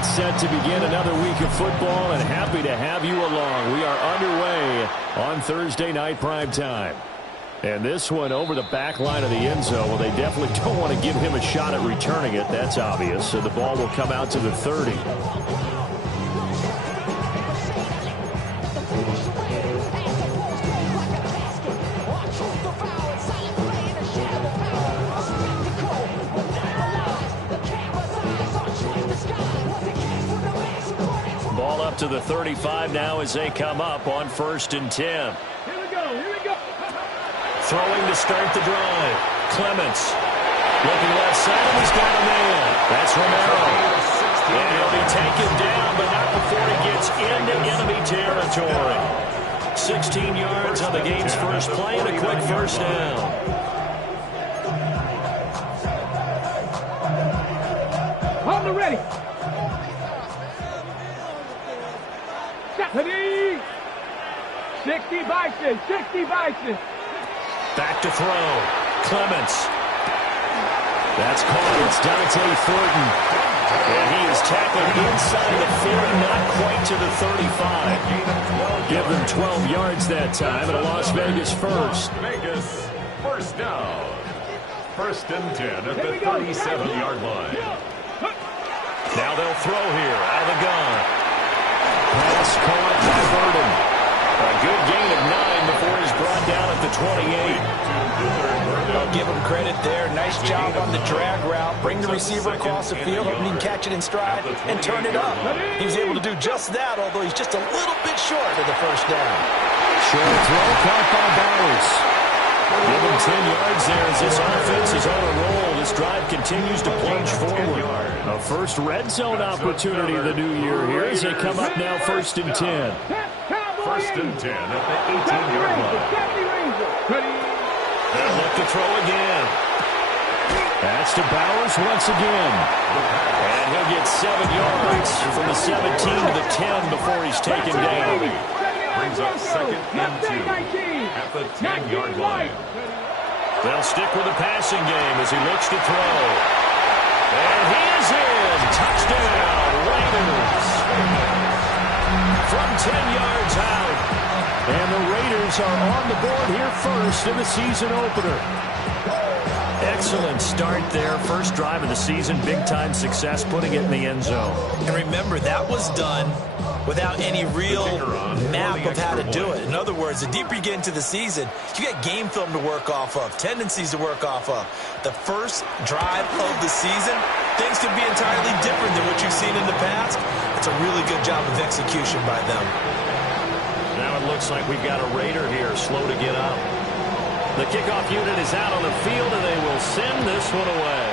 about set to begin another week of football, and happy to have you along. We are underway on Thursday night primetime. And this one over the back line of the end zone. Well, they definitely don't want to give him a shot at returning it. That's obvious. So the ball will come out to the 30. Ball up to the 35 now as they come up on 1st and 10. Here we go. Throwing to start the drive. Clements looking left side, and he's got a man. That's Romero. And he'll be taken down, but not before he gets into enemy territory. 16 yards on the game's first play and a quick first down. On the ready. 60 Bison. Back to throw. Clements. That's caught. It's Dante Thornton. And he is tackled inside the 40, not quite to the 35. Give them 12 yards that time, and a Las Vegas first. Vegas first down. 1st and 10 at the 37-yard line. Now they'll throw here out of the gun. Pass caught by Burden. A good gain of 9 before he's brought down at the 28. I'll give him credit there. Nice job on the drag route. Bring the receiver across the field, hoping he can catch it in stride and turn it up. He was able to do just that, although he's just a little bit short of the first down. Short throw caught by Bowers. Give him 10 yards there as this offense is on a roll. This drive continues to plunge forward. A first red zone opportunity of the new year here as they come up now 1st and 10. 1st and 10 at the 18-yard line. They'll look to throw again. That's to Bowers once again. And he'll get 7 yards from the 17 to the 10 before he's taken down. Brings up 2nd and 2 at the 10-yard line. They'll stick with the passing game as he looks to throw. And he is in. Touchdown, Raiders. From 10 yards out. And the Raiders are on the board here first in the season opener. Excellent start there. First drive of the season. Big-time success putting it in the end zone. And remember, that was done without any real map of how to do it. In other words, the deeper you get into the season, you get game film to work off of, tendencies to work off of. The first drive of the season, things can be entirely different than what you've seen in the past. It's a really good job of execution by them. Now it looks like we've got a Raider here, slow to get up. The kickoff unit is out on the field, and they will send this one away.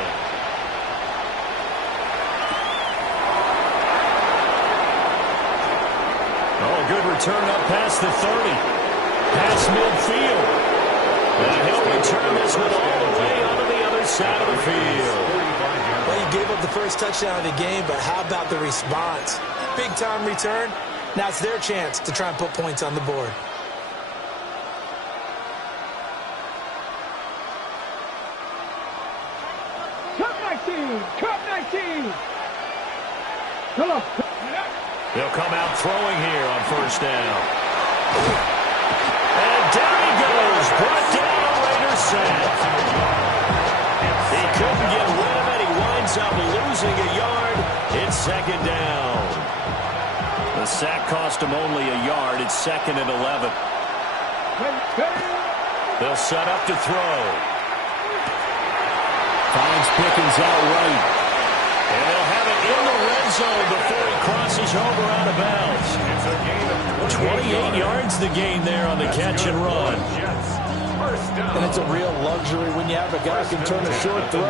Oh, good return up past the 30. Past midfield. And he'll return this one all the way onto the other side of the field. Well, he gave up the first touchdown of the game, but how about the response? Big-time return. Now it's their chance to try and put points on the board. Cup 19. Hello. They'll come out throwing here on 1st down. And down he goes. Brought down a Raider sack. He couldn't get rid of it. He winds up losing a yard. It's 2nd down. The sack cost him only a yard. It's 2nd and 11. They'll set up to throw. Finds Pickens out right. And they'll have it in the red zone before he crosses over out of bounds. It's a gain of 28 yards the gain there on the catch and run. And it's a real luxury when you have a guy who can turn a short throw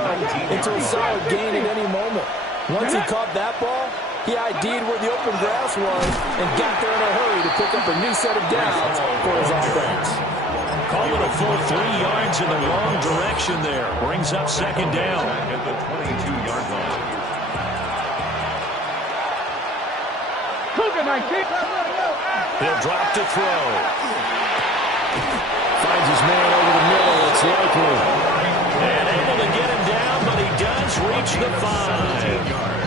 into a solid gain at any moment. Once he caught that ball, he ID'd where the open grass was and got there in a hurry to pick up a new set of downs for his offense. Call it a full 3 yards in the wrong direction there. Brings up 2nd down. At the 22-yard line. He'll drop to throw. Finds his man over the middle. It's likely. And able to get him down, but he does reach the 5.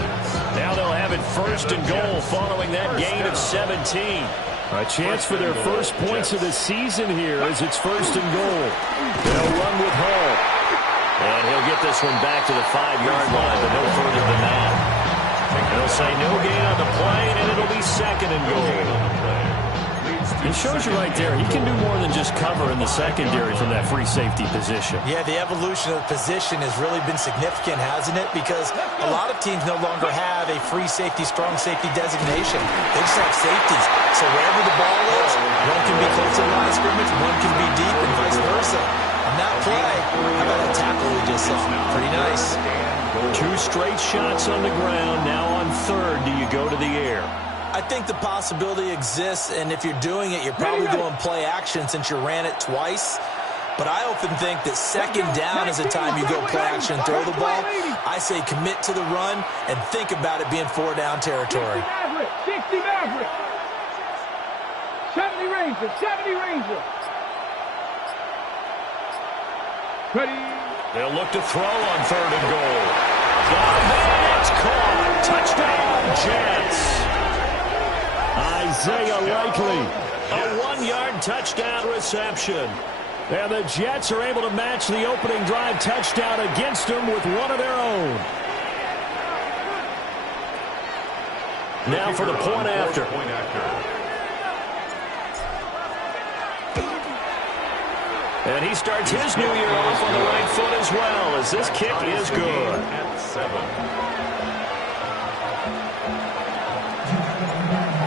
Now they'll have it first and goal following that gain of 17. A chance for their first points of the season here as it's first and goal. They'll run with Hall. And he'll get this one back to the 5-yard line, but no further than that. They'll say no gain on the play, and it'll be second and goal. It shows you right there, he can do more than just cover in the secondary from that free safety position. Yeah, the evolution of the position has really been significant, hasn't it? Because a lot of teams no longer have a free safety, strong safety designation. They just have safeties. So wherever the ball is, one can be close to the line of scrimmage, one can be deep, and vice versa. On that play, how about that tackle we just saw? Pretty nice. 2 straight shots on the ground. Now on third, do you go to the air? I think the possibility exists, and if you're doing it, you're probably going play action since you ran it twice. But I often think that second down is the time you go play action and throw the ball. I say commit to the run and think about it being 4-down territory. 60 Maverick. 70 Ranger. 70 Ranger. Ready. They'll look to throw on third and goal. Got a man, it's caught. Touchdown, Jets. Isaiah Likely, a 1-yard touchdown reception. And the Jets are able to match the opening drive touchdown against them with one of their own. Now for the point after. And he starts his new year off on the right foot as well, as this kick is good. At 7.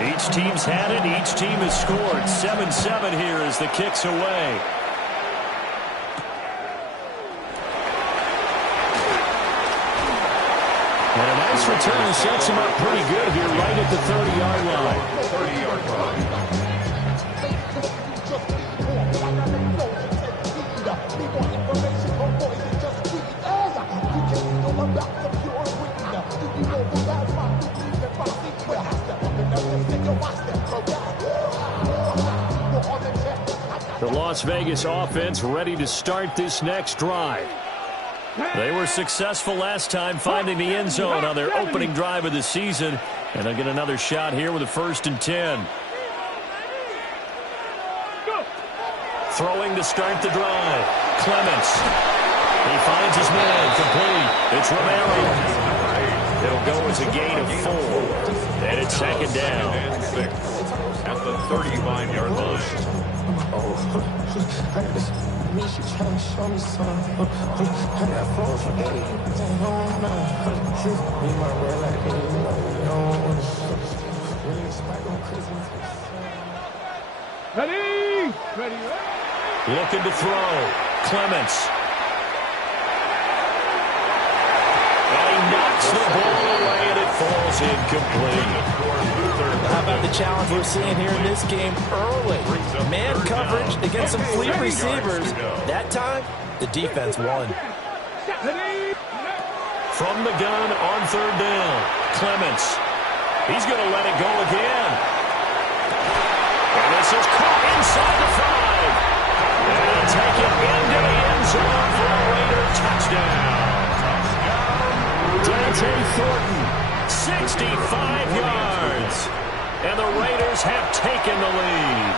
Each team's had it. Each team has scored. 7-7 here as the kick's away. And a nice return sets him up pretty good here right at the 30-yard line. 30-yard line. The Las Vegas offense ready to start this next drive. They were successful last time finding the end zone on their opening drive of the season, and they'll get another shot here with a 1st and 10. Throwing to start the drive. Clements. He finds his man complete. It's Romero. It'll go as a gain of 4. And it's second down. And 6 at the 35-yard line. Ready? Ready? Looking to throw. Clements. And he knocks the ball away, and it falls incomplete. How about the challenge we're seeing here in this game early? Man coverage against some fleet receivers. That time, the defense won. From the gun on third down. Clements. He's going to let it go again. And this is caught inside the 5. And he'll take it into the end zone for a Raider touchdown. Dante Thornton, 65 yards. And the Raiders have taken the lead.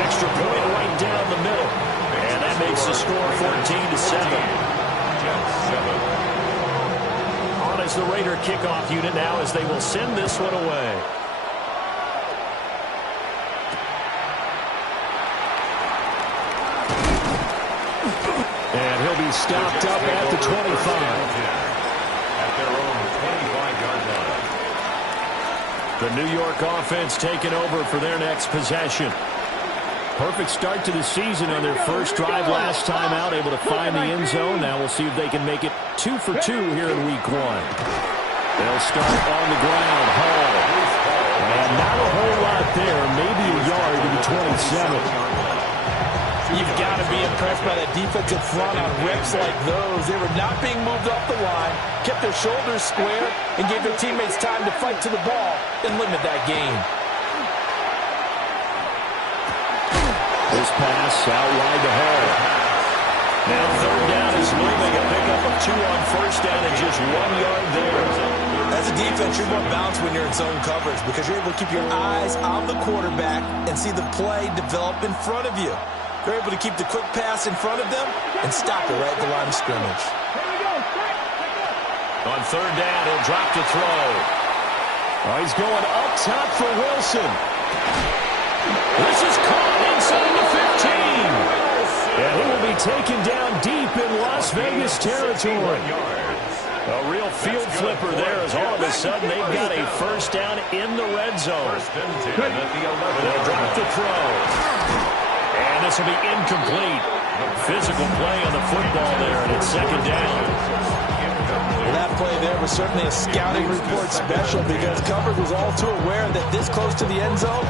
Extra point right down the middle. And that makes the score 14-7. On as the Raider kickoff unit now as they will send this one away. And he'll be stopped up at the 25. At their own 25-yard line. The New York offense taking over for their next possession. Perfect start to the season on their first drive last time out, able to find the end zone. Now we'll see if they can make it 2 for 2 here in week 1. They'll start on the ground. Hall. And not a whole lot there, maybe a yard to the 27. You've got to be impressed by that defensive front on rips like those. They were not being moved off the line, kept their shoulders square, and gave their teammates time to fight to the ball and limit that gain. This pass out wide to Hall. Now third down is looming. A pickup of 2 on first down and just 1 yard there. As a defense, you're more balanced when you're in zone coverage because you're able to keep your eyes on the quarterback and see the play develop in front of you. You're able to keep the quick pass in front of them and stop it right at the line of scrimmage. On third down, he'll drop to throw. Oh, he's going up top for Wilson. This is caught inside the 15. And he will be taken down deep in Las Vegas territory. A real field flipper there as all of a sudden they've got a first down in the red zone. They'll drop the throw. And this will be incomplete. Physical play on the football there, and it's second down. Well, that play there was certainly a scouting report special because coverage was all too aware that this close to the end zone,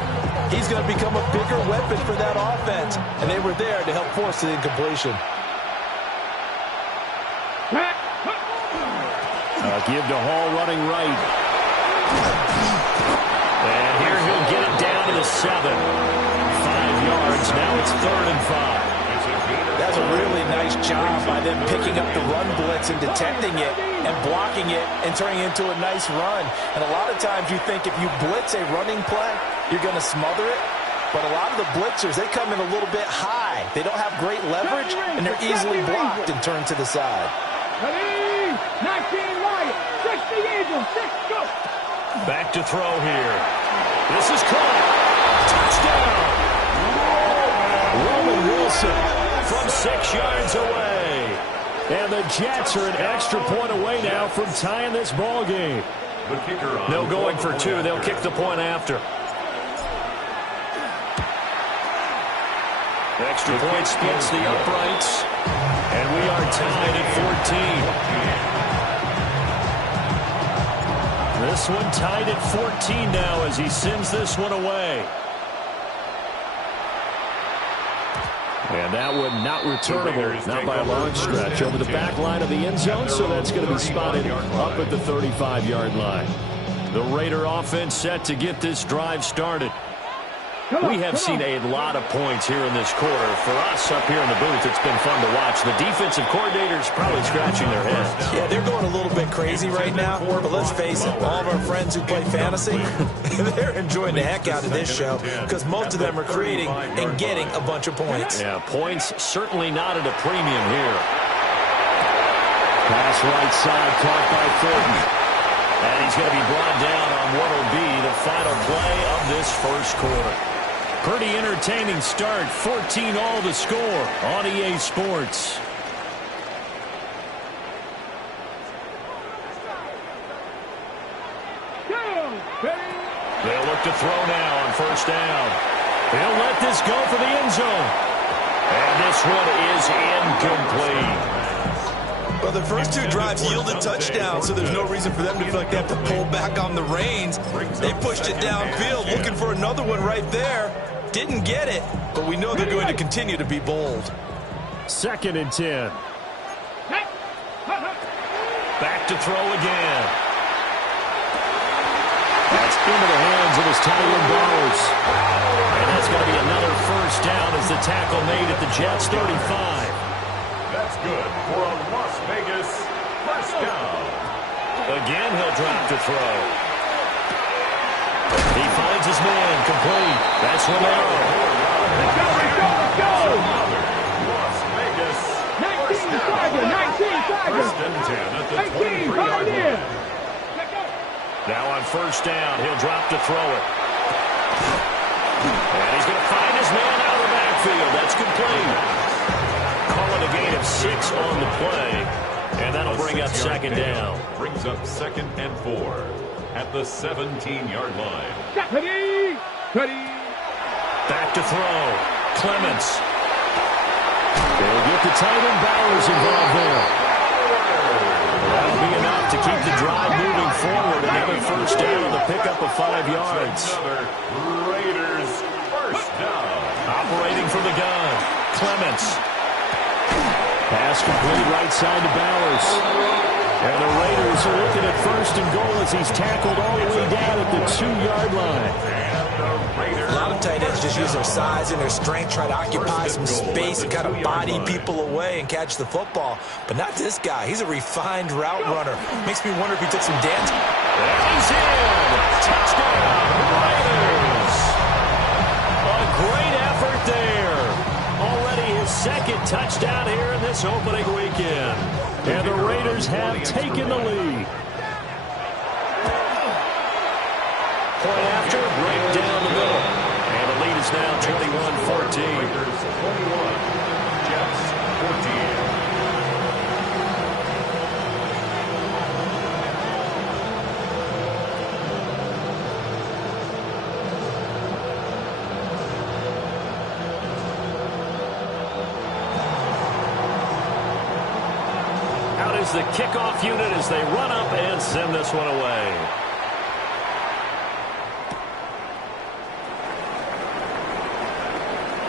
he's going to become a bigger weapon for that offense. And they were there to help force the incompletion. Give to Hall running right. And here he'll get it down to the 7. 5 yards. Now it's 3rd and 5. That's a really nice job by them picking up the run blitz and detecting it and blocking it and turning it into a nice run. And a lot of times you think if you blitz a running play, you're going to smother it. But a lot of the blitzers, they come in a little bit high. They don't have great leverage, and they're easily blocked and turned to the side. Ready, 19 Wyatt, 60 Eagles, 6 go. Back to throw here. This is caught. Touchdown. Roman Wilson from 6 yards away. And the Jets are an extra point away now from tying this ball game. No going for 2. They'll kick the point after. Extra point splits the uprights. And we are tied at 14. This one tied at 14 now as he sends this one away. And that one not returnable, not by a long stretch, over the back line of the end zone, so that's going to be spotted up at the 35-yard line. The Raider offense set to get this drive started. We have seen a lot of points here in this quarter. For us up here in the booth, it's been fun to watch. The defensive coordinators probably scratching their heads. Yeah, they're going a little bit crazy right now, but let's face it, all of our friends who play fantasy, they're enjoying the heck out of this show because most of them are creating and getting a bunch of points. Yeah, points certainly not at a premium here. Pass right side, caught by Thornton. And he's going to be brought down on what will be the final play of this first quarter. Pretty entertaining start. 14 all the score on EA Sports. They'll look to throw now on first down. He'll let this go for the end zone. And this one is incomplete. Well, the first 2 drives yielded touchdowns, so there's no reason for them to feel like they have to pull back on the reins. They pushed it downfield, looking for another one right there. Didn't get it, but we know they're going to continue to be bold. 2nd and 10. Back to throw again. That's into the hands of his tight end Bowers. And that's going to be another first down as the tackle made at the Jets' 35. That's good for a Las Vegas first down. Again, he'll drop to throw. He finds his man, complete. That's Romero. Let's go, let's go, let's go. Las Vegas 19 Tiger, 19 Tiger. First and 10 at the 18, 23-yard line. Now on first down, he'll drop to throw it. And he's going to find his man out of the backfield. That's complete. Calling a gain of 6 on the play. And that'll bring up second down. Brings up 2nd and 4 at the 17-yard line. Ready, ready. Back to throw. Clements. They'll get the tight end Bowers involved there. That'll be enough to keep the drive moving forward. Another first down, the pickup of 5 yards. Another Raiders first down. Operating from the gun. Clements. Pass complete right side to Bowers. And the Raiders are looking at 1st and goal as he's tackled all the way down at the 2-yard line. A lot of tight ends just use their size and their strength, try to occupy some space and kind of body people away and catch the football. But not this guy. He's a refined route runner. Makes me wonder if he took some dance. And he's in. Touchdown, Raiders. A great effort there. Already his 2nd touchdown here in this opening weekend. And the Raiders have taken the lead. Point after, right down the middle. And the lead is now 21-14. Raiders 21, Jets 14. Out is the kickoff unit as they run up and send this one away.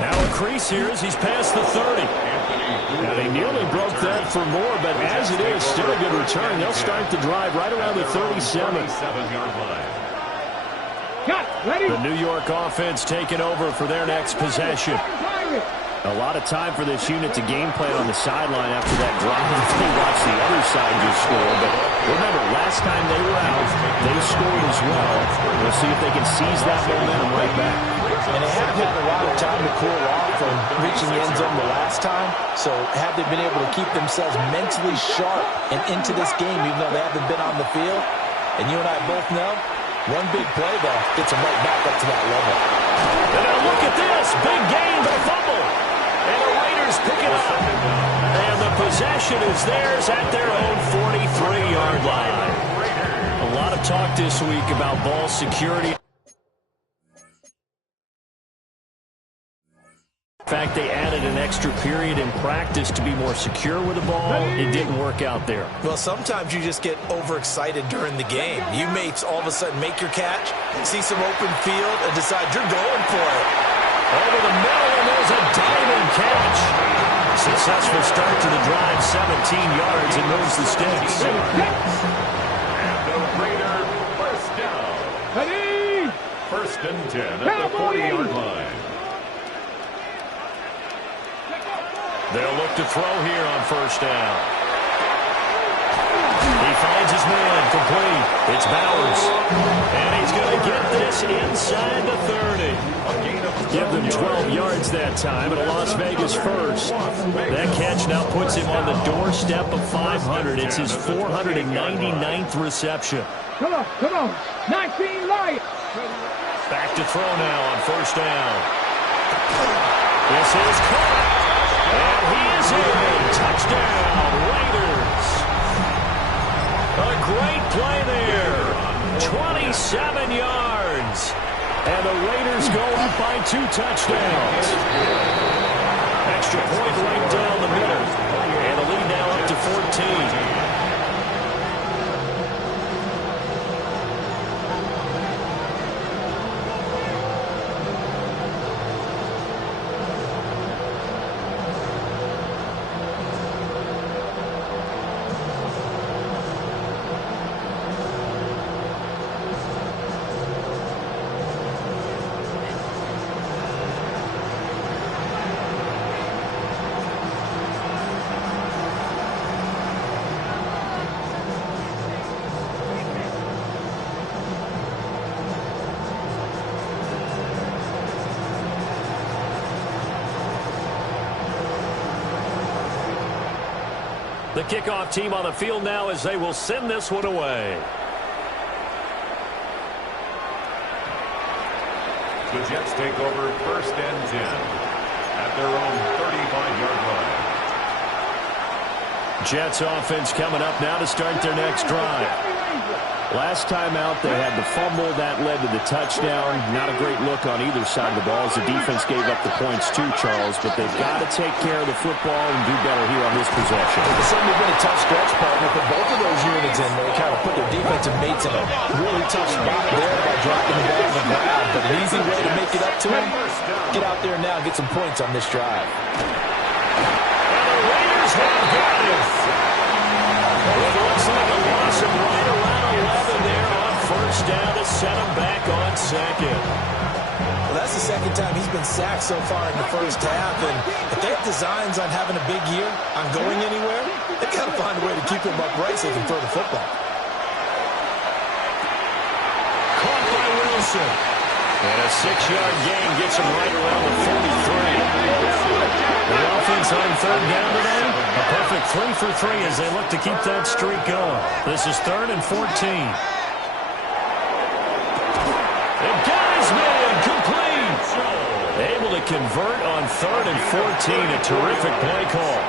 Now a crease here as he's past the 30. And he nearly broke that for more, but as it is, still a good return. They'll start the drive right around the 37. 37-yard line. Cut. Ready. The New York offense taking over for their next possession. A lot of time for this unit to game plan on the sideline after that drive. They watch the other side just score. But remember, last time they were out, they scored as well. We'll see if they can seize that momentum right back. And they haven't had a lot of time to cool off from reaching the end zone the last time. So have they been able to keep themselves mentally sharp and into this game, even though they haven't been on the field? And you and I both know, one big play, though, gets them right back up to that level. And now look at this. Big gain, but fumble. And the Raiders pick it up. And the possession is theirs at their own 43-yard line. A lot of talk this week about ball security. In fact, they added an extra period in practice to be more secure with the ball. It didn't work out there. Well, sometimes you just get overexcited during the game. You may all of a sudden make your catch, see some open field, and decide you're going for it. Over the middle, and there's a diving catch. Successful start to the drive, 17 yards, and moves the sticks. And the Raider first down. Ready. 1st and 10 at the 40-yard line. They'll look to throw here on 1st down. He finds his man, complete. It's Bowers. And he's going to get this inside the 30. Give them 12 yards that time, and a Las Vegas first. That catch now puts him on the doorstep of 500. It's his 499th reception. Come on. 19 Lions. Back to throw now on 1st down. This is caught. And he is in. Touchdown, Raiders. A great play there. 27 yards. And the Raiders go up by 2 touchdowns. Extra point right down the middle. And the lead now up to 14. The kickoff team on the field now as they will send this one away. The Jets take over 1st and 10 at their own 35-yard line. Jets offense coming up now to start their next drive. Last time out, they had the fumble. That led to the touchdown. Not a great look on either side of the ball as the defense gave up the points too, Charles. But they've got to take care of the football and do better here on this possession. It's certainly been a tough stretch, partner, for both of those units in there. Kind of put their defensive mates in a really tough spot there by dropping the ball on the ground. But an easy way to make it up to them, get out there now and get some points on this drive. And the Raiders have got it. It looks like a loss of right around 11 there on first down to set him back on second. Well, that's the second time he's been sacked so far in the first half, and if they have designs on having a big year, on going anywhere, they've got to find a way to keep him upright so they can throw the football. Caught by Wilson. And a 6-yard gain gets him right around the 43. The offense on third down today, a perfect 3 for 3 as they look to keep that streak going. This is 3rd and 14. And got his man complete. Able to convert on 3rd and 14. A terrific play call.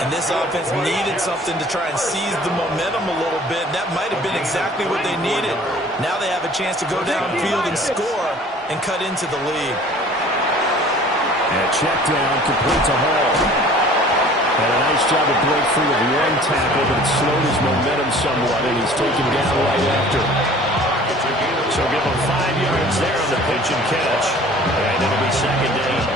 And this offense needed something to try and seize the momentum a little bit. And that might have been exactly what they needed. Now they have a chance to go downfield and score and cut into the lead. And a check down, complete to Hall. And a nice job to break free of one tackle, but it slowed his momentum somewhat, and he's taken down right after. So give him 5 yards there on the pitch and catch. And it'll be 2nd down.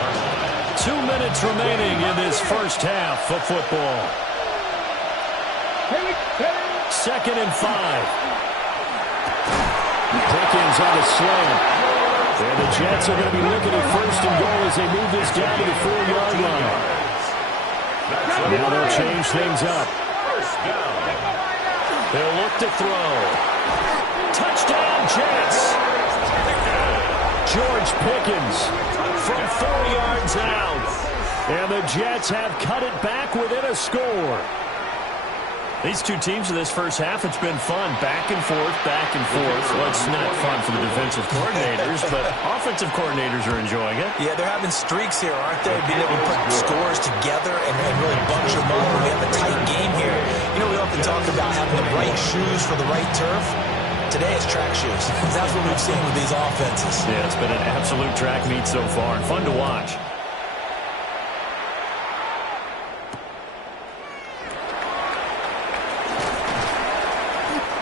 2 minutes remaining in this first half of football. 2nd and 5. Pickens on the slant. And the Jets are going to be looking at 1st and goal as they move this down to the 4-yard line. Now they'll change things up. They'll look to throw. Touchdown, Jets. George Pickens from 4 yards out. And the Jets have cut it back within a score. These two teams in this first half, it's been fun. Back and forth, back and forth. Well, it's not fun for the defensive coordinators, but offensive coordinators are enjoying it. Yeah, they're having streaks here, aren't they? Being able to put scores together and really bunch them up. We have a tight game here. You know, we often talk about having the right shoes for the right turf. Today it's track shoes. That's what we've seen with these offenses. Yeah, it's been an absolute track meet so far and fun to watch.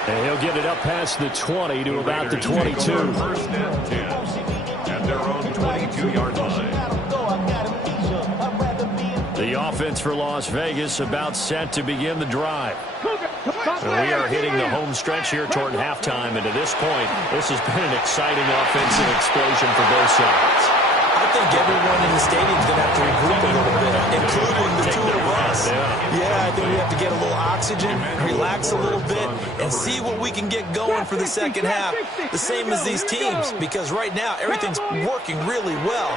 And he'll get it up past the 20 to about the 22. First and 10 at their own 22-yard line. The offense for Las Vegas about set to begin the drive. And we are hitting the home stretch here toward halftime, and to this point, this has been an exciting offensive explosion for both sides. I think everyone in the stadium is going to have to regroup a little bit, including the two of us. Yeah, I think we have to get a little oxygen, relax a little bit, and see what we can get going for the second half, the same as these teams, because right now everything's working really well.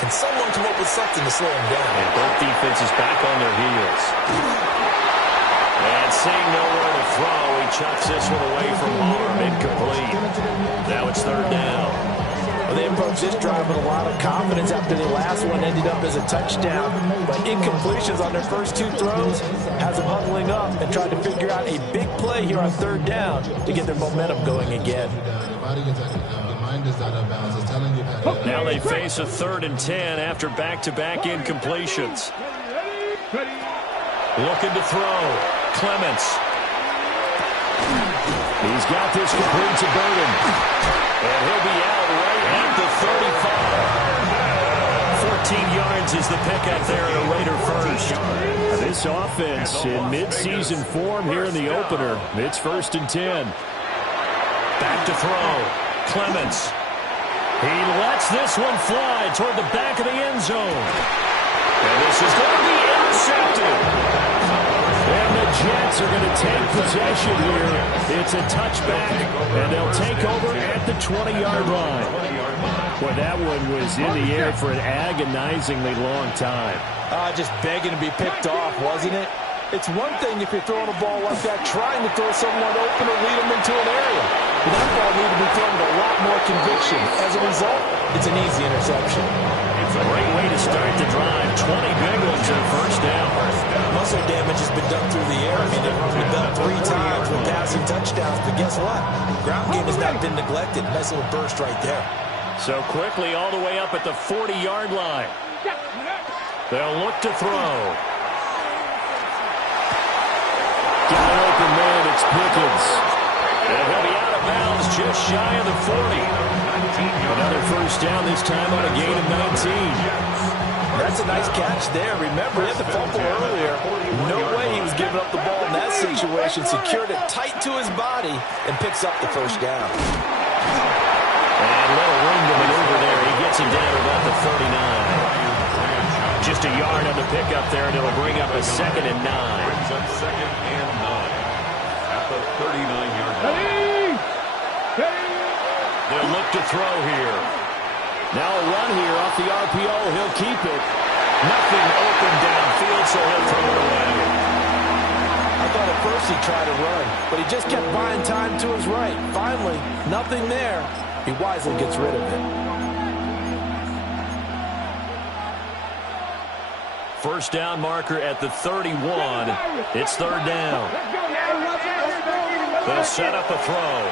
Can someone come up with something to slow them down? And both defenses back on their heels. And seeing nowhere to throw, he chucks this one away from harm, incomplete. Now it's 3rd down. Well, they approached this drive with a lot of confidence after the last one ended up as a touchdown. But incompletions on their first 2 throws has them huddling up and trying to figure out a big play here on 3rd down to get their momentum going again. Now they face a 3rd and 10 after back-to-back incompletions. Looking to throw. Clements. He's got this complete to Burden. And he'll be out right at the 35. 14 yards is the pickup there at a Raider first. This offense in midseason form here in the opener. It's 1st and 10. Back to throw. Clements. He lets this one fly toward the back of the end zone. And this is going to be intercepted. And the Jets are going to take possession here. It's a touchback, and they'll take over at the 20-yard line. Boy, that one was in the air for an agonizingly long time. Just begging to be picked off, wasn't it? It's one thing if you're throwing a ball like that, trying to throw someone open or lead them into an area. But that ball needed to be thrown with a lot more conviction. As a result, it's an easy interception. It's a great way to start the drive. 20 big ones and 1st down. Muscle damage has been done through the air. I mean, they've run the bell 3 times with passing touchdowns. But guess what? Ground game has not been neglected. Nice little burst right there. So quickly all the way up at the 40-yard line. They'll look to throw. Got an open man. It's Pickens. And he'll be out of bounds just shy of the 40. Another 1st down, this time on a gain of 19. That's a nice catch there. Remember, he had the fumble earlier. No way he was giving up the ball in that situation. Secured it tight to his body and picks up the first down. And little room to maneuver there. He gets it down to about the 39. Just a yard on the pickup there, and it'll bring up a 2nd and 9. Brings up 2nd and 9 at the 39-yard line. They'll look to throw here. Now a run here off the RPO. He'll keep it. Nothing open downfield, so he'll throw it away. I thought at first he'd try to run, but he just kept buying time to his right. Finally, nothing there. He wisely gets rid of it. First down marker at the 31. It's 3rd down. They'll set up a throw.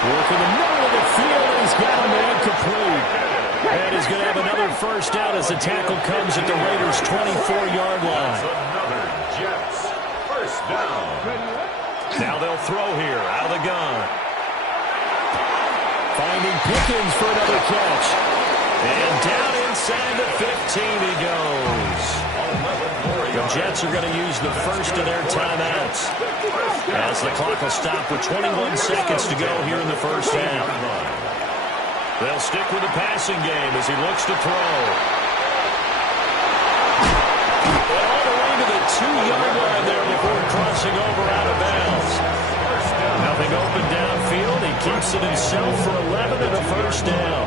Working the middle of the field, and he's got him incomplete. And he's going to have another first down as the tackle comes at the Raiders' 24-yard line. Another Jets first down. Now they'll throw here out of the gun. Finding Pickens for another catch. And down inside the 15 he goes. The Jets are going to use the first of their timeouts as the clock will stop with 21 seconds to go here in the first half. They'll stick with the passing game as he looks to throw. And all the way to the 2-yard line there before crossing over out of bounds. Nothing open downfield. He keeps it himself for 11 and a first down.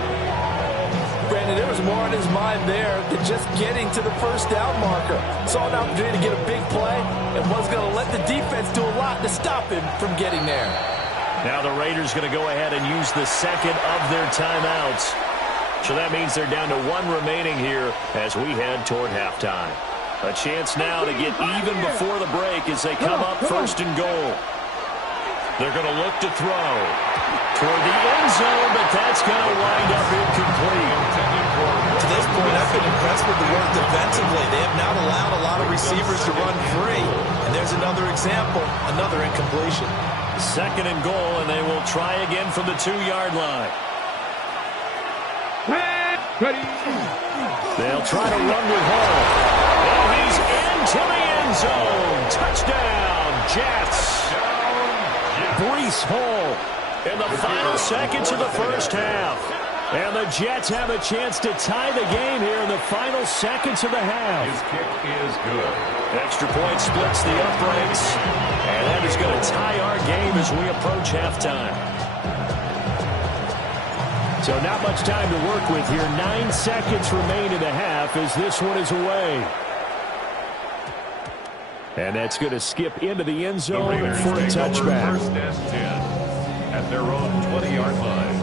Brandon, there was more on his mind there than just getting to the first down marker. Saw an opportunity to get a big play and was going to let the defense do a lot to stop him from getting there. Now the Raiders going to go ahead and use the second of their timeouts. So that means they're down to 1 remaining here as we head toward halftime. A chance now to get even before the break as they come up 1st and goal. They're going to look to throw toward the end zone, but that's going to wind up incomplete. To this point, I've been impressed with the work defensively. They have not allowed a lot of receivers to run free. And there's another example, another incompletion. 2nd and goal, and they will try again from the 2-yard line. They'll try to run with Hall. And he's into the end zone. Touchdown, Jets. Breece Hall in the final seconds of the first half. And the Jets have a chance to tie the game here in the final seconds of the half. His kick is good. Extra point splits the uprights. And that is going to tie our game as we approach halftime. So not much time to work with here. 9 seconds remain in the half as this one is away. And that's going to skip into the end zone for a touchback. 1st and 10 at their own 20-yard line.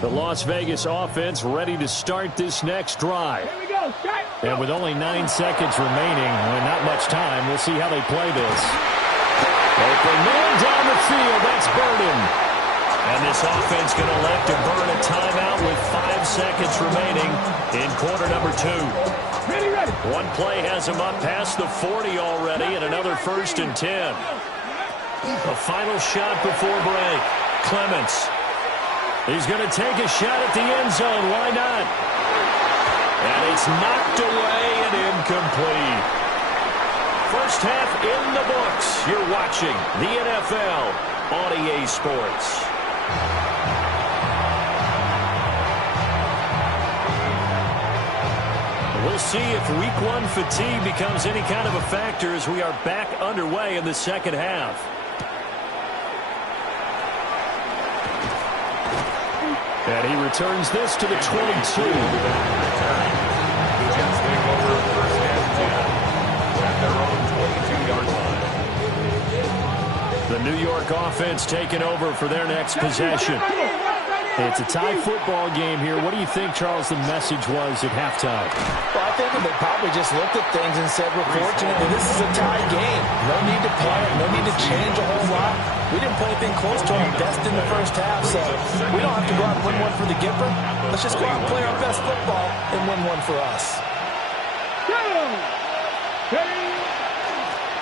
The Las Vegas offense ready to start this next drive. Here we go. And with only 9 seconds remaining, and not much time, we'll see how they play this. Open man down the field. That's Burden. And this offense going to elect to burn a timeout with 5 seconds remaining in quarter number 2. Ready. One play has him up past the 40 already, and another 1st and 10. A final shot before break. Clements. He's going to take a shot at the end zone. Why not? And it's knocked away and incomplete. First half in the books. You're watching the NFL on EA Sports. We'll see if week 1 fatigue becomes any kind of a factor as we are back underway in the second half. And he returns this to the 22. The Jets take over 1st and 10 at their own 22-yard line. The New York offense taking over for their next possession. It's a tie football game here. What do you think, Charles, the message was at halftime? Well, I think they probably just looked at things and said, we're fortunate that this is a tie game. No need to panic. No need to change a whole lot. We didn't play anything close to our best in the first half, so we don't have to go out and win one for the Gipper. Let's just go out and play our best football and win one for us.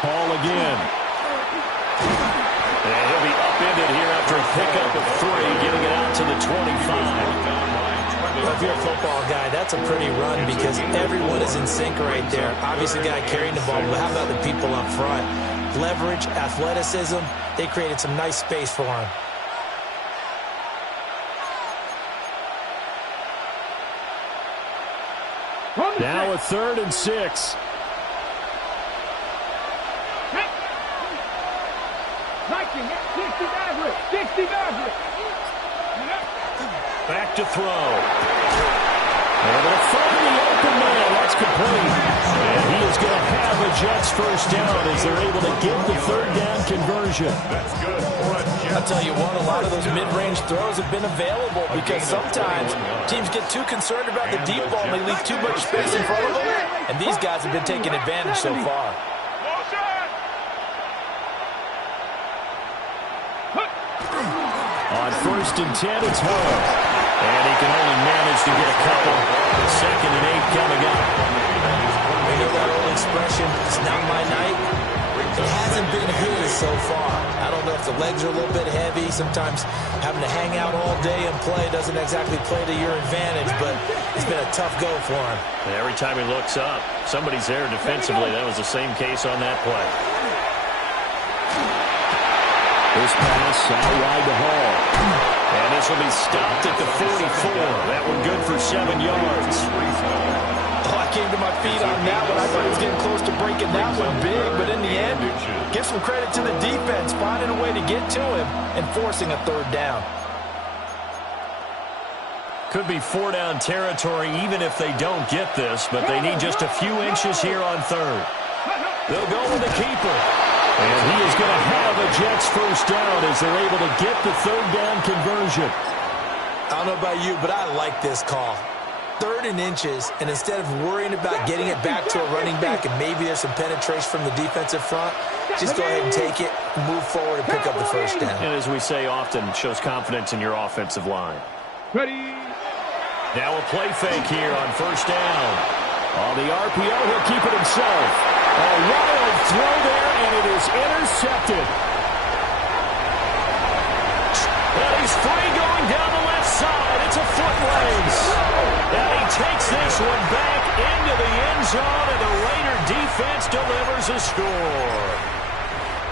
Ball again. And he'll be upended here after a pickup of 3, getting it out to the 25. Well, if you're a football guy, that's a pretty run because everyone is in sync right there. Obviously, the guy carrying the ball, but how about the people up front? Leverage, athleticism, they created some nice space for him. Now a 3rd and 6. Back to throw. And they'll find the open man. That's complete. And he is going to have a Jets first down as they're able to get the 3rd down conversion. That's good for a Jets. I'll tell you what, a lot of those mid-range throws have been available because sometimes teams get too concerned about the deep ball and they leave too much space in front of them. And these guys have been taking advantage so far. On 1st and 10, it's Hall. And he can only manage to get a couple. 2nd and 8 coming up. You know that old expression, it's not my night? It hasn't been his so far. I don't know if the legs are a little bit heavy. Sometimes having to hang out all day and play doesn't exactly play to your advantage, but it's been a tough go for him. And every time he looks up, somebody's there defensively. That was the same case on that play. This pass out wide to Hall. And this will be stopped at the 44. That one good for 7 yards. Oh, I came to my feet on that one. I thought he was getting close to breaking that one big, but in the end, give some credit to the defense, finding a way to get to him and forcing a 3rd down. Could be 4-down territory even if they don't get this, but they need just a few inches here on 3rd. They'll go with the keeper. And he is going to have a Jets first down as they're able to get the 3rd down conversion. I don't know about you, but I like this call. 3rd and inches, and instead of worrying about getting it back to a running back and maybe there's some penetration from the defensive front, just go ahead and take it, move forward, and pick up the first down. And as we say often, shows confidence in your offensive line. Ready. Now a play fake here on 1st down. On the RPO, he'll keep it himself. A wild throw there, and it is intercepted. And he's free going down the left side. It's a foot race. And he takes this one back into the end zone, and the Raider defense delivers a score.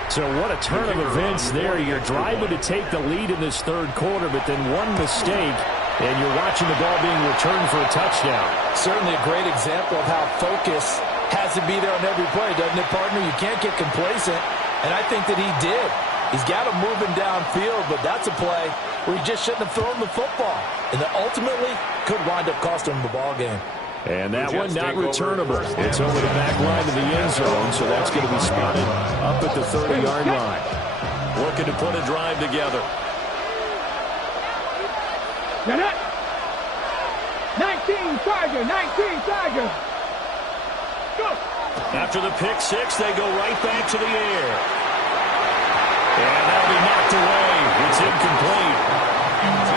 So what a turn of events there. You're driving to take the lead in this 3rd quarter, but then one mistake, and you're watching the ball being returned for a touchdown. Certainly a great example of how focus has to be there on every play, doesn't it, partner? You can't get complacent, and I think that he did. He's got him moving downfield, but that's a play where he just shouldn't have thrown the football, and that ultimately could wind up costing him the ball game. And that one not returnable. It's over the back line of the end zone, so that's going to be spotted up at the 30-yard line. Looking to put a drive together. 19 Charger, 19 Charger. Go. After the pick 6, they go right back to the air. And that'll be knocked away. It's incomplete.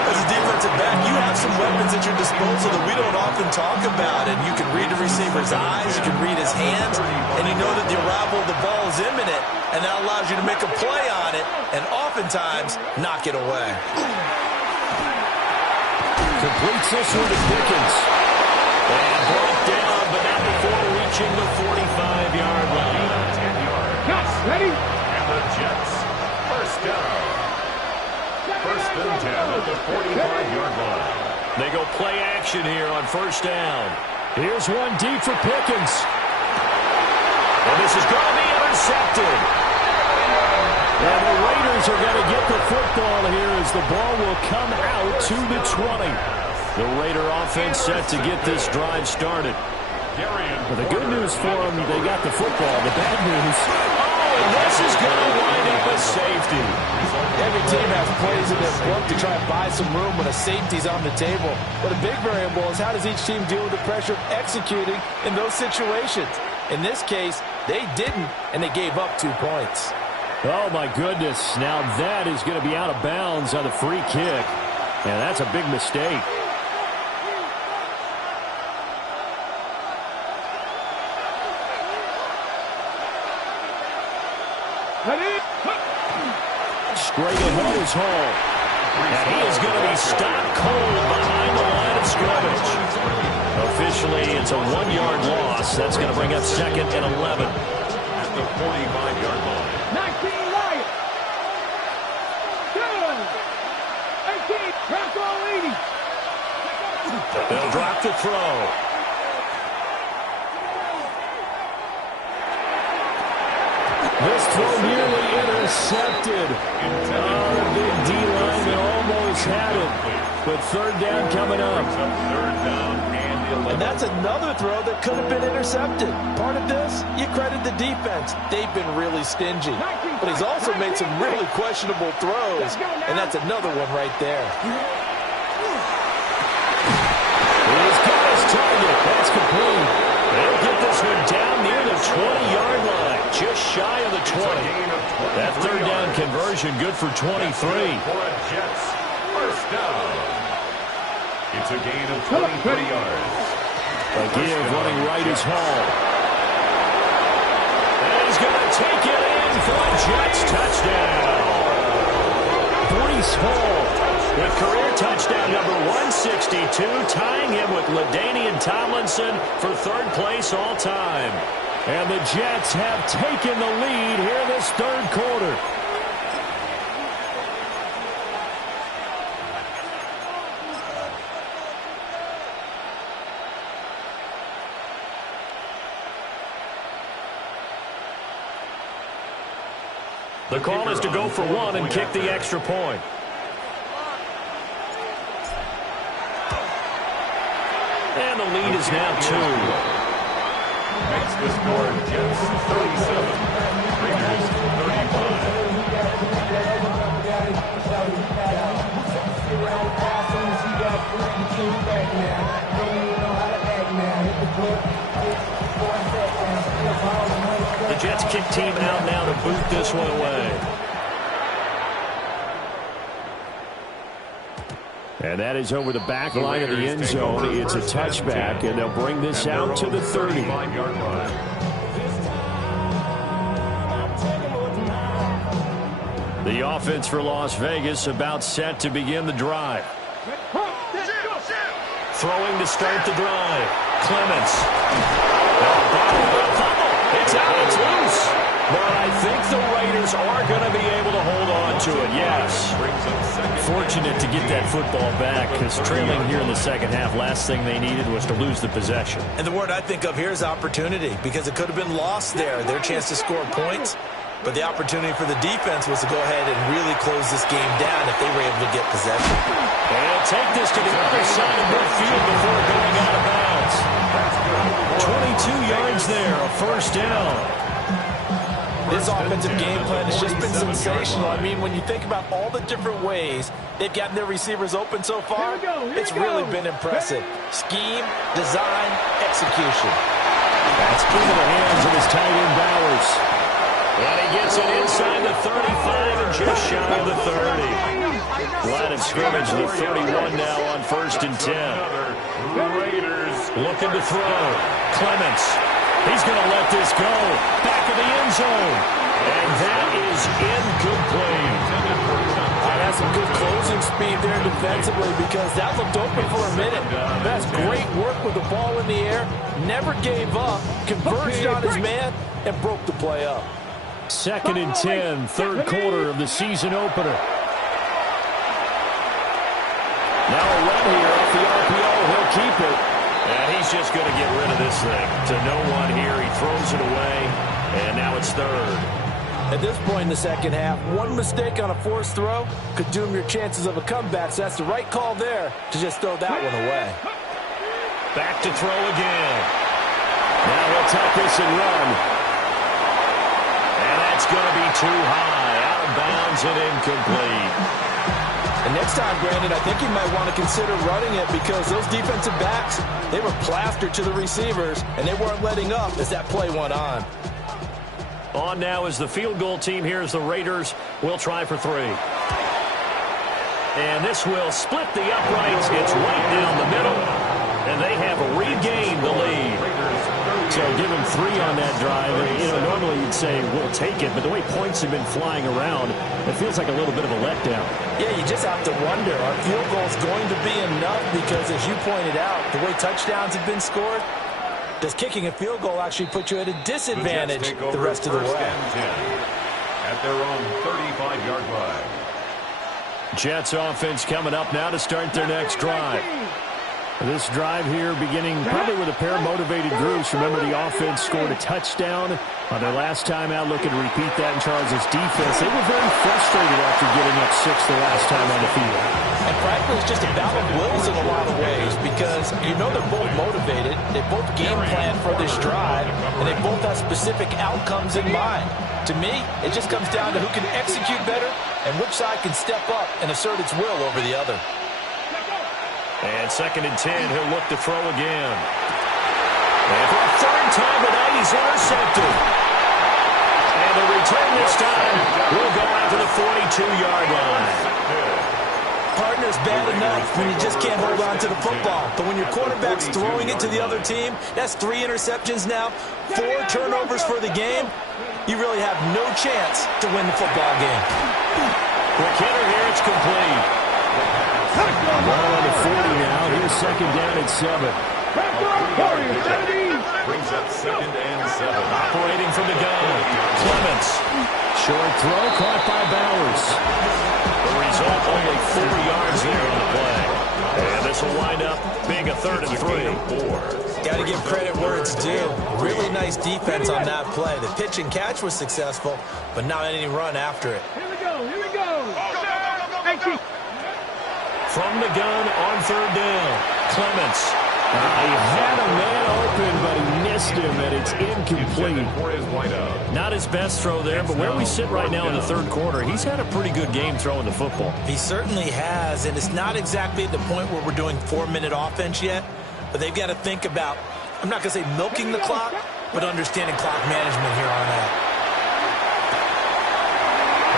As a defensive back, you have some weapons at your disposal that we don't often talk about. And you can read the receiver's eyes, you can read his hands, and you know that the arrival of the ball is imminent. And that allows you to make a play on it and oftentimes knock it away. Completes this one to Pickens. And brought down, but not before reaching the 45-yard line. 10 yards. Cuts, ready? And the Jets, first down. 1st and 10 at the 45-yard line. They go play action here on 1st down. Here's one deep for Pickens. And this is going to be intercepted. And the Raiders are going to get the football here as the ball will come out to the 20. The Raider offense set to get this drive started. Well, the good news for them, they got the football. The bad news, oh, and this is going to wind up a safety. Every team has plays in their book to try and buy some room when a safety's on the table. But a big variable is how does each team deal with the pressure of executing in those situations. In this case, they didn't, and they gave up 2 points. Oh, my goodness. Now that is going to be out of bounds on the free kick. And that's a big mistake. Straight ahead is Hall. And he is going to be stopped cold behind the line of scrimmage. Officially, it's a 1-yard loss. That's going to bring up 2nd and 11. At the 45-yard line. 19 Wyatt. 18 Bronco 80. They'll drop the throw. This throw nearly intercepted. Oh, the big D-lineman almost had it. But 3rd down coming up. And that's another throw that could have been intercepted. Part of this, you credit the defense. They've been really stingy. But he's also made some really questionable throws. And that's another one right there. He's got his target. That's complete. They'll get this one down near the 20-yard line. Just shy of the 20. That 3rd down conversion good for 23. Jets. First down. It's a gain of 23 yards. A give running right is Hall. And he's going to take it in for a Jets touchdown. Breece Hall with career touchdown number 162, tying him with LaDainian Tomlinson for 3rd place all time. And the Jets have taken the lead here this 3rd quarter. The call is to go for 1 and kick the extra point. And the lead is now 2. Makes the score Jets 37, Raiders 35. The Jets kick team out now to boot this one away. And that is over the back line of the end zone. It's a touchback, and they'll bring this out to the 30. The offense for Las Vegas about set to begin the drive. Throwing to start the drive. Clements. It's out. It's loose. But I think the Raiders are going to be able to hold on to it, yes. Fortunate to get that football back, because trailing here in the second half, last thing they needed was to lose the possession. And the word I think of here is opportunity, because it could have been lost there, their chance to score points. But the opportunity for the defense was to go ahead and really close this game down if they were able to get possession. They'll take this to the other side of midfield before going out of bounds. 22 yards there, a 1st down. This offensive game plan has just been sensational. I mean, when you think about all the different ways they've gotten their receivers open so far, it's really been impressive. Scheme, design, execution. That's into the hands of his tight end Bowers. And he gets it inside the 35 and just shy of the 30. Line of scrimmage, the 31 now on 1st and 10. Raiders looking to throw. Clements. He's going to let this go. Back of the end zone. And that is incomplete. That's some good closing speed there defensively, because that looked open for a minute. That's great work with the ball in the air. Never gave up. Converged on his man and broke the play up. 2nd and 10, 3rd quarter of the season opener. Now a run here off the RPO. He'll keep it. And he's just going to get rid of this thing. To no one here. He throws it away. And now it's 3rd. At this point in the second half, one mistake on a forced throw could doom your chances of a comeback. So that's the right call there to just throw that one away. Back to throw again. Now he'll tuck this and run. And that's going to be too high. Out out of bounds and incomplete. And next time, Brandon, I think you might want to consider running it because those defensive backs, they were plastered to the receivers, and they weren't letting up as that play went on. On now is the field goal team here as the Raiders will try for 3. And this will split the uprights. It's right down the middle, and they have regained the lead. So give them 3 on that drive. Normally you'd say, we'll take it, but the way points have been flying around, it feels like a little bit of a letdown. Yeah, you just have to wonder, are field goals going to be enough? Because as you pointed out, the way touchdowns have been scored, does kicking a field goal actually put you at a disadvantage the rest of the way? At their own 35-yard line. Jets offense coming up now to start their next drive. This drive here beginning probably with a pair of motivated groups. Remember, the offense scored a touchdown on their last time out. Looking to repeat that in Charles' defense. They were very frustrated after getting up 6 the last time on the field. And frankly, it's just a battle of wills in a lot of ways because they're both motivated. They both game plan for this drive, and they both have specific outcomes in mind. To me, it just comes down to who can execute better and which side can step up and assert its will over the other. And 2nd and 10, he'll look to throw again. And for the 3rd time tonight, he's intercepted. And the return this time will go out to the 42-yard line. Partner's bad enough when you just can't hold on to the football. But when your quarterback's throwing it to the other team, that's 3 interceptions now, 4 turnovers for the game. You really have no chance to win the football game. Quick hitter here, it's complete. Ball on the 40 now. Here's 2nd down and 7. Brings up 2nd and 7. Operating from the gun. Clements. Short throw caught by Bowers. The result, only 4 yards there on the play. And this will wind up being a 3rd and 3. Got to give credit where it's due. Really nice defense on that play. The pitch and catch was successful, but not any run after it. Here we go. Hey, from the gun on 3rd down. Clements. He had a man open, but he missed him, and it's incomplete. Not his best throw there, but where we sit right now in the 3rd quarter, he's had a pretty good game throwing the football. He certainly has, and it's not exactly at the point where we're doing 4-minute offense yet, but they've got to think about, I'm not going to say milking the clock, but understanding clock management here on out.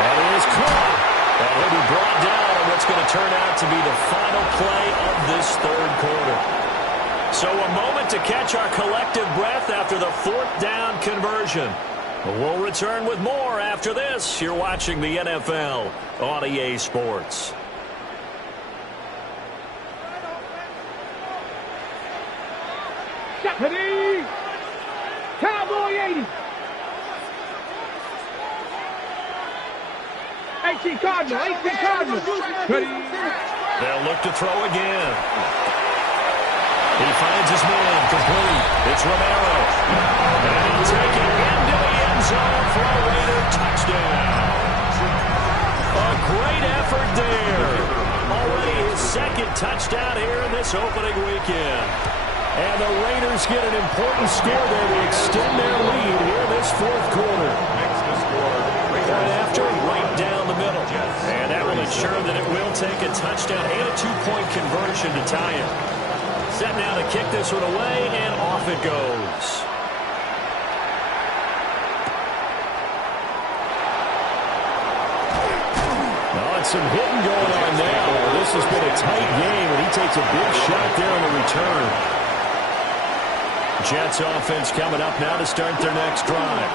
That is caught. That will be brought down on what's going to turn out to be the final play of this 3rd quarter. So a moment to catch our collective breath after the 4th down conversion. We'll return with more after this. You're watching the NFL on EA Sports. Deputy! Cowboy 80! 18 Cardinal! Ready? They'll look to throw again. He finds his man, complete. It's Romero. And he'll take it into the end zone for a Raider touchdown. A great effort there. Already his 2nd touchdown here in this opening weekend. And the Raiders get an important score there to extend their lead here this 4th quarter. Point after, right down the middle. And that will ensure that it will take a touchdown and a 2-point conversion to tie it. Set now to kick this one away, and off it goes. Oh, and some hitting going on now. This has been a tight game, and he takes a big shot there on the return. Jets offense coming up now to start their next drive.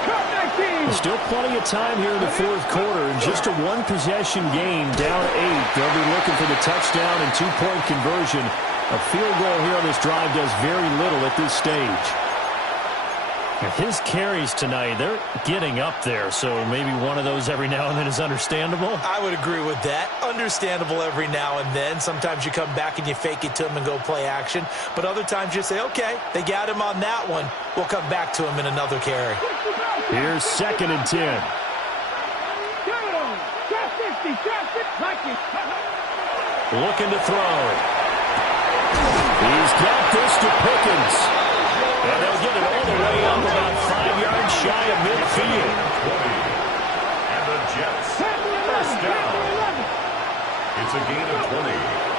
Still plenty of time here in the 4th quarter. And just a 1-possession game, down 8. They'll be looking for the touchdown and 2-point conversion. A field goal here on this drive does very little at this stage. His carries tonight, they're getting up there, so maybe one of those every now and then is understandable. I would agree with that. Understandable every now and then. Sometimes you come back and you fake it to him and go play action. But other times you say, okay, they got him on that one. We'll come back to him in another carry. Here's 2nd and 10. Looking to throw. He's got this to Pickens. And they'll get it all the way up about 5 yards shy of midfield. And the Jets It's a gain of 20.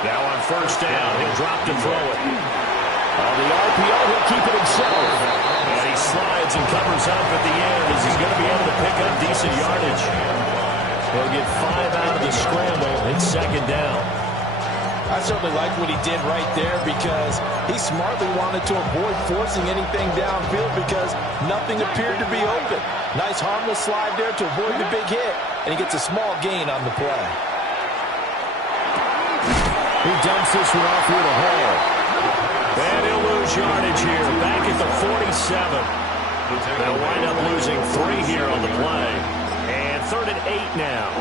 Now on first down, he'll drop to throw it. On the RPO, he'll keep it himself. And he slides and covers up at the end as he's going to be able to pick up decent yardage. He'll get 5 out of the scramble. It's second down. I certainly like what he did right there because he smartly wanted to avoid forcing anything downfield because nothing appeared to be open. Nice harmless slide there to avoid the big hit, and he gets a small gain on the play. He dumps this one off with a hole. And he'll lose yardage here, back at the 47. They'll wind up losing 3 here on the play. And 3rd and 8 now.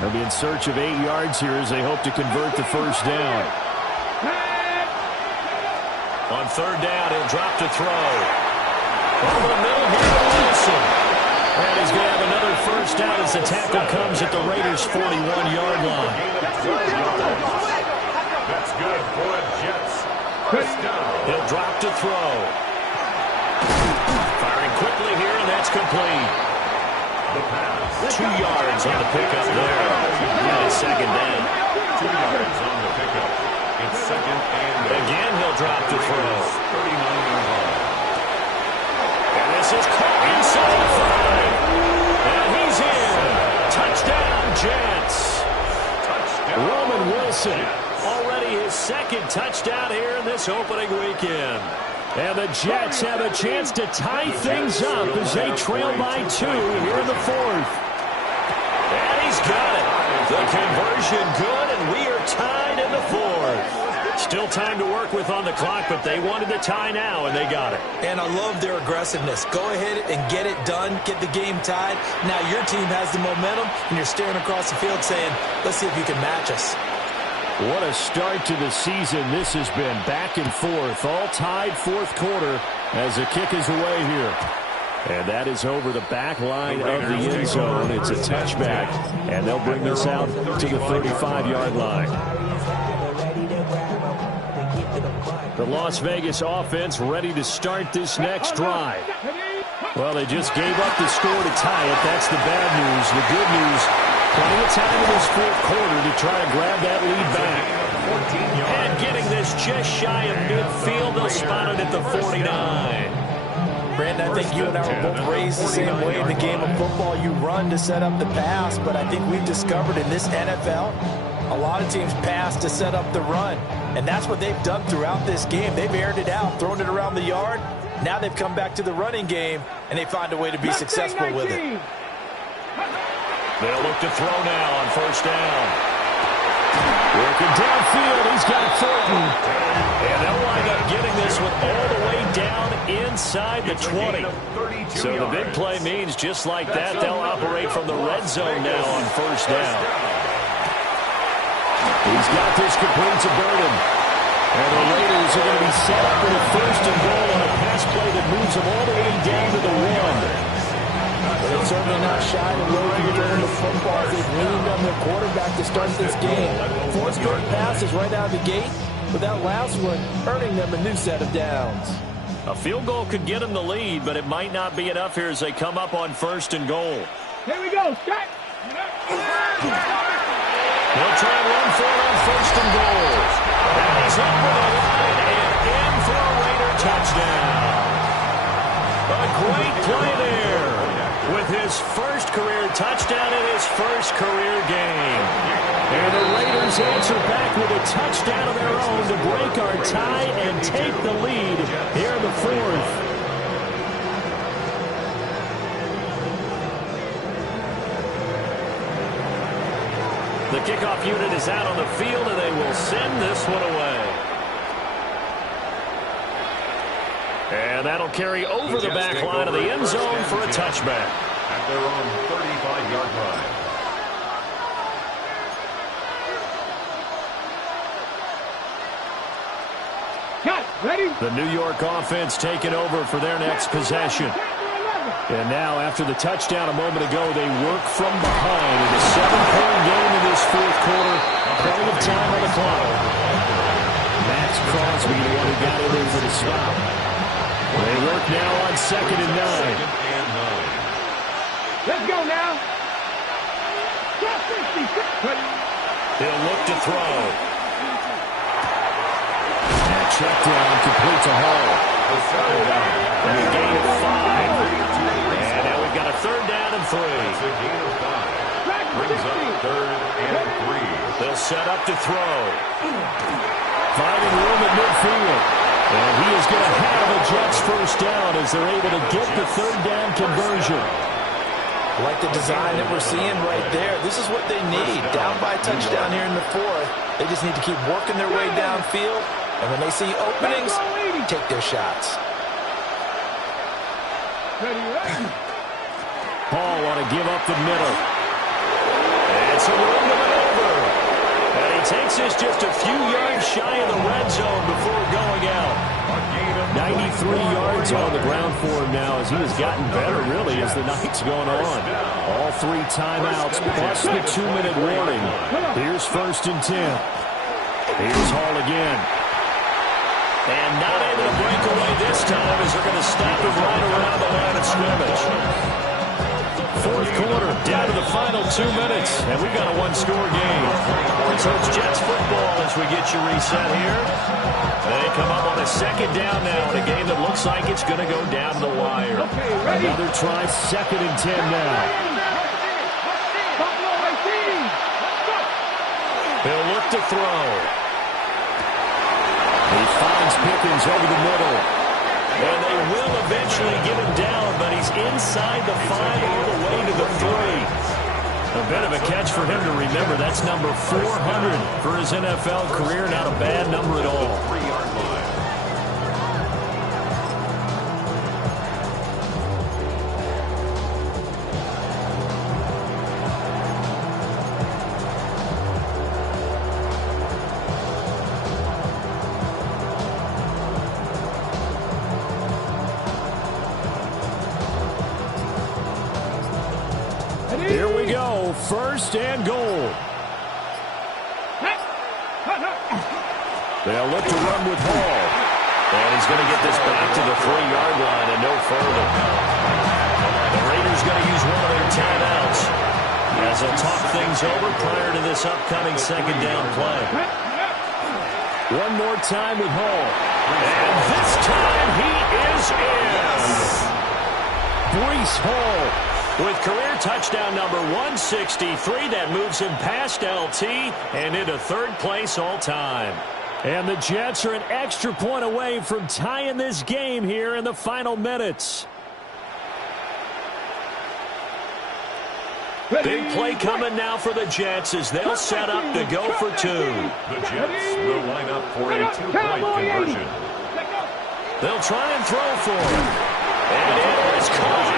They'll be in search of 8 yards here as they hope to convert the first down. On 3rd down, he'll drop to throw. Over the middle here to Wilson. And he's going to have another first down as the tackle comes at the Raiders' 41-yard line. That's good for the Jets. First down. He'll drop to throw. Firing quickly here, and that's complete. The pass. 2 yards on the pickup there. And it's second down. 2 yards on the pickup. It's second and again, he'll drop to throw. 39-yard line. And this is caught inside the 5. And he's in. Touchdown, Jets. Touchdown. Roman Wilson, already his 2nd touchdown here in this opening weekend. And the Jets have a chance to tie things up as they trail by 2 here in the 4th. And he's got it. The conversion good, and we are tied in the 4th. Still time to work with on the clock, but they wanted to tie now, and they got it. And I love their aggressiveness. Go ahead and get it done, get the game tied. Now your team has the momentum, and you're staring across the field saying, let's see if you can match us. What a start to the season this has been. Back and forth, all tied 4th quarter as the kick is away here. And that is over the back line of the end zone. It's a touchback, and they'll bring this out to the 35-yard line. The Las Vegas offense ready to start this next drive. Well, they just gave up the score to tie it. That's the bad news. The good news, plenty of time in this 4th quarter to try to grab that lead back. And getting this just shy of midfield, they'll spot it at the 49. Brandon, I think you and I were both raised the same way in the game of football. You run to set up the pass, but I think we've discovered in this NFL, a lot of teams pass to set up the run. And that's what they've done throughout this game. They've aired it out, thrown it around the yard. Now they've come back to the running game, and they find a way to be successful with it. They'll look to throw now on first down. Working downfield, he's got Thornton. And they'll wind up getting this one all the way down inside the 20. So the big play means just like that, they'll operate from the red zone now on first down. He's got this complete to Burden. And the Raiders are going to be set up in a first and goal on a pass play that moves them all the way down to the 1. They're certainly not shy to load the game of football. They've leaned on their quarterback to start this game. 4 straight passes right out of the gate, with that last one earning them a new set of downs. A field goal could get them the lead, but it might not be enough here as they come up on first and goal. Here we go, Scott. They'll try and run for it on first and goal. And he's over the line and in for a Raider touchdown. A great play there with his first career touchdown in his first career game. And the Raiders answer back with a touchdown of their own to break our tie and take the lead here in the 4th. The kickoff unit is out on the field, and they will send this one away. And that'll carry over the back line of the end zone for a touchback. At their own 35-yard line. Cut, ready? The New York offense taking over for their next possession. And now, after the touchdown a moment ago, they work from behind in a 7-point game in this 4th quarter. Plenty of time on the clock. Max Crosby, the one who got in there for the stop. They work now on 2nd and 9. Let's go now. He'll look to throw. And check down, complete to Hall. And he gained 5. And now we've got a third down and 3. That's a gain of 5. Brings up third and 3. They'll set up to throw. Finding room at midfield. And he is going to have a Jets first down as they're able to get the third down conversion. Like the design that we're seeing right there. This is what they need. Down by a touchdown here in the 4th. They just need to keep working their way downfield. And when they see openings, take their shots. Hall want to give up the middle. It's a room to maneuver. And he takes this just a few yards shy of the red zone before going out. 93 yards on the ground for him now as he has gotten better, really, as the night's going on. All 3 timeouts plus the 2-minute warning. Here's 1st and 10. Here's Hall again. And not able to break away this time as they're going to stop him right around the line of scrimmage. 4th quarter, down to the final 2 minutes, and we've got a 1-score game. So it's Jets football as we get you reset here. They come up on a 2nd down now in a game that looks like it's going to go down to the wire. Another try, 2nd and 10 now. He'll look to throw. He finds Pickens over the middle. And they will eventually get him down, but he's inside the 5 all the way to the 3. A bit of a catch for him to remember. That's number 400 for his NFL career. Not a bad number at all. 3-yard line. Here we go. 1st and goal. They'll look to run with Hall. And he's going to get this back to the 3-yard line and no further. The Raiders going to use one of their timeouts as they'll talk things over prior to this upcoming 2nd down play. One more time with Hall. And this time he is in. Breece Hall. With career touchdown number 163, that moves him past LT and into 3rd place all time. And the Jets are an extra point away from tying this game here in the final minutes. Big play coming now for the Jets as they'll set up to go for 2. The Jets will line up for a 2-point conversion. They'll try and throw for him. And it is caught.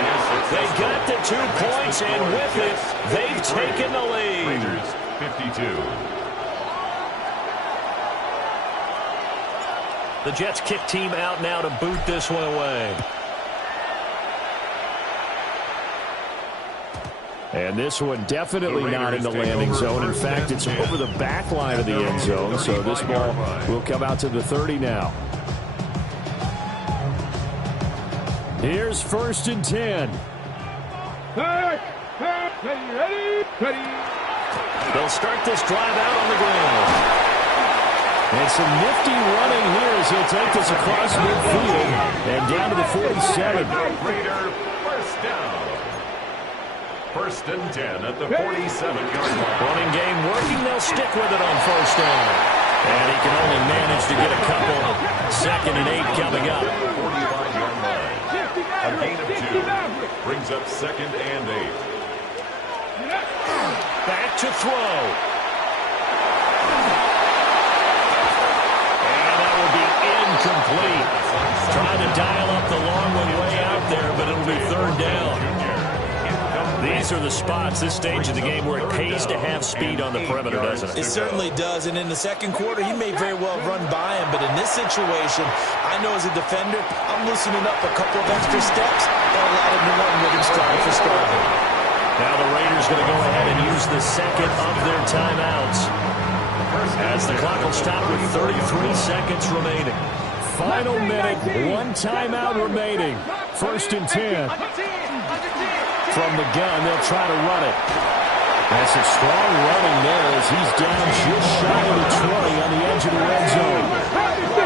They got the 2 points, and with it, they've taken the lead. Raiders 52. The Jets kick team out now to boot this one away. And this one definitely not in the landing zone. In fact, it's over the back line of the end zone, so this ball will come out to the 30 now. Here's 1st and 10. They'll start this drive out on the ground. And some nifty running here as he'll take this across midfield and down to the 47. Raider first down. 1st and 10 at the 47-yard line. Running game working. They'll stick with it on 1st down. And he can only manage to get a couple. 2nd and 8 coming up. 45-yard line. A gain of 2. Brings up 2nd and 8. Back to throw. And that will be incomplete. Trying to dial up the long one way out there, but it'll be 3rd down. These are the spots, this stage of the game, where it pays to have speed on the perimeter, doesn't it? It certainly does, and in the 2nd quarter, he may very well run by him, but in this situation, I know as a defender, I'm loosening up a couple of extra steps that allow him to run with him stride for stride. Now the Raiders going to go ahead and use the 2nd of their timeouts as the clock will stop with 33 seconds remaining. Final minute, 1 timeout remaining. 1st and 10. From the gun, they'll try to run it. That's some strong running there as he's down just shy of the 20 on the edge of the red zone.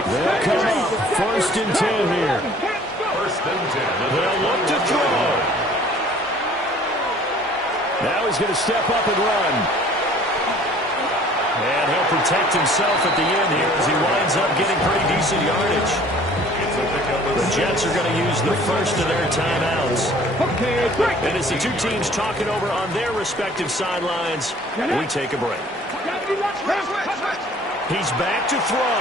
They'll come up. 1st and 10 here. 1st and 10. They'll look to throw. Now he's going to step up and run. And he'll protect himself at the end here as he winds up getting pretty decent yardage. The Jets are going to use the first of their timeouts. And as the two teams talking over on their respective sidelines, we take a break. He's back to throw.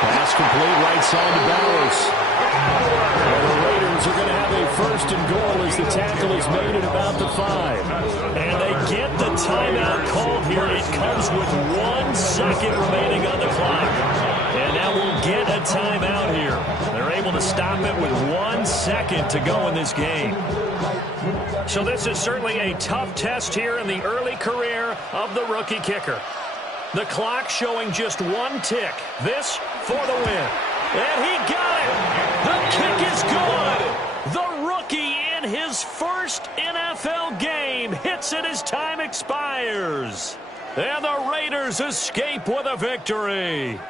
Pass complete right side to Bowers. And the Raiders are going to have a 1st and goal as the tackle is made at about the 5. And they get the timeout called here. It comes with 1 second remaining on the clock. And now we'll get a timeout here. They're able to stop it with 1 second to go in this game. So this is certainly a tough test here in the early career of the rookie kicker. The clock showing just 1 tick. This for the win. And he got it. The kick is good. The rookie in his first NFL game hits it as time expires. And the Raiders escape with a victory.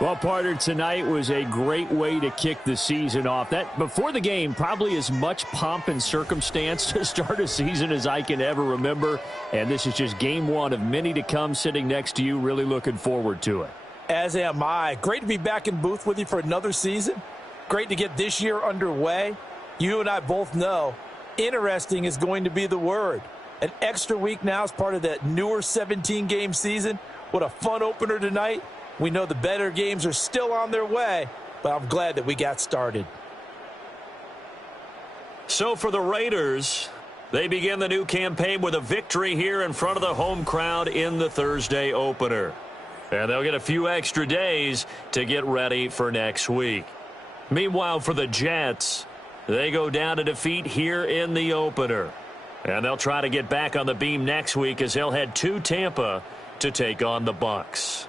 Well, partner, tonight was a great way to kick the season off. That before the game, probably as much pomp and circumstance to start a season as I can ever remember. And this is just game 1 of many to come sitting next to you. Really looking forward to it. As am I. Great to be back in booth with you for another season. Great to get this year underway. You and I both know interesting is going to be the word. An extra week now as part of that newer 17-game season. What a fun opener tonight. We know the better games are still on their way, but I'm glad that we got started. So for the Raiders, they begin the new campaign with a victory here in front of the home crowd in the Thursday opener. And they'll get a few extra days to get ready for next week. Meanwhile, for the Jets, they go down to defeat here in the opener. And they'll try to get back on the beam next week as they'll head to Tampa to take on the Bucs.